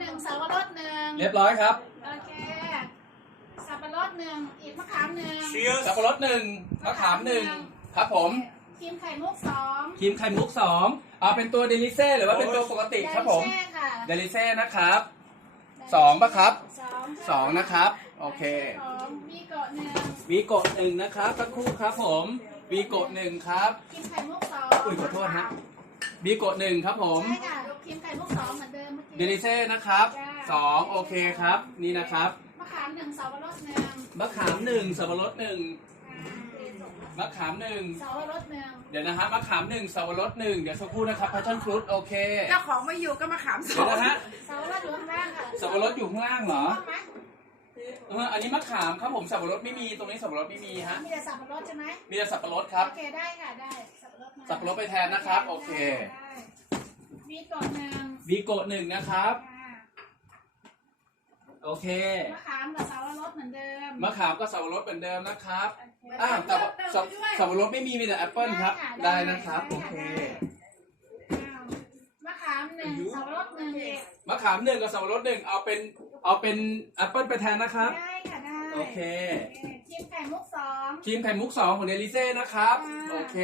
หนึ่งสับปะรดหนึ่งเรียบร้อยครับ โอเคสับปะรดหนึ่งอีกมะขามหนึ่ง Cheers สับปะรดหนึ่งมะขามหนึ่งครับผมครีมไข่มุกสองครีมไข่มุกสองเอาเป็นตัวเดลิเซ่หรือว่าเป็นตัวปกติครับผมแช่ค่ะเดลิเซ่นะครับสองปะครับสองสองนะครับ โอเคสองมีเกาะหนึ่งวีโกะหนึ่งนะครับสักครู่ครับผมวีโกะหนึ่งครับ ครีมไข่มุกสองอุ้ยขอโทษฮะ วีโกะหนึ่งครับผม ใช่ค่ะครีมไข่มุกสองเหมือน เดิมเมื่อกี้เดลิเซ่นะครับสองโอเคครับ นี่นะครับมะขามหนึ่งสับปะรดหนึ่งมะขามหนึ่งสับปะรดหนึ่งอ่ามะขามหนึ่งสับปะรดหนึ่งเดี๋ยวนะฮะมะขามหนึ่งสับปะรดหนึ่งเดี๋ยวสักครู่นะครับ passion fruit โอเคเจ้าของไม่อยู่ก็มาขามสเดี๋อยวงนะฮะสับปะรดอยู่ข้างล่างค่ะสับปะรดอยู่ข้างล่างเหรอชอบไหมเอออันนี้มะขามครับผมสับปะรดไม่มีตรงนี้สับปะรดไม่มีฮะมีแต่สับปะรดใช่ไหมมีแต่สับปะรดครับ โอเคได้ค่ะได้ สับปะรดมาสับปะรดไปแทนนะครับ โอเค ได้มีเกาะหนึ่ง วีโกะหนึ่งนะครับอ่าโอเค มะขามกับสับปะรดเหมือนเดิมมะขามก็สับปะรดเหมือนเดิมนะครับโอเคอ้าวแต่ว่าสับสับปะรดไม่มีมีแต่แอปเปิลครับ ได้นะครับ โอเค อ้าวมะขามหนึ่งสับปะรดหนึ่งเด็กมะขามหนึ่งกับสับปะรดหนึ่งเอาเป็น เอาเป็นแอปเปิลไปแทนนะครับ ได้ค่ะได้โอเคครีมไข่มุกสอง ครีมไข่มุกสองของเดลิเซ่นะครับ โอเค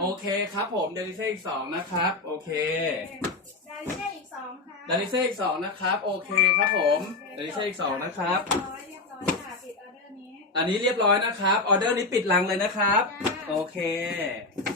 โอเคครับผมเดลิเซ่อีกสองนะครับ โอเคดาริเช่อีกสองค่ะเดลิเซ่อีกสองนะครับ โอเคครับผมเดลิเซ่อีกสองนะครับเรียบร้อยเรียบร้อยค่ะปิดออเดอร์นี้อันนี้เรียบร้อยนะครับ ออเดอร์นี้ปิดลังเลยนะครับ โอเคจ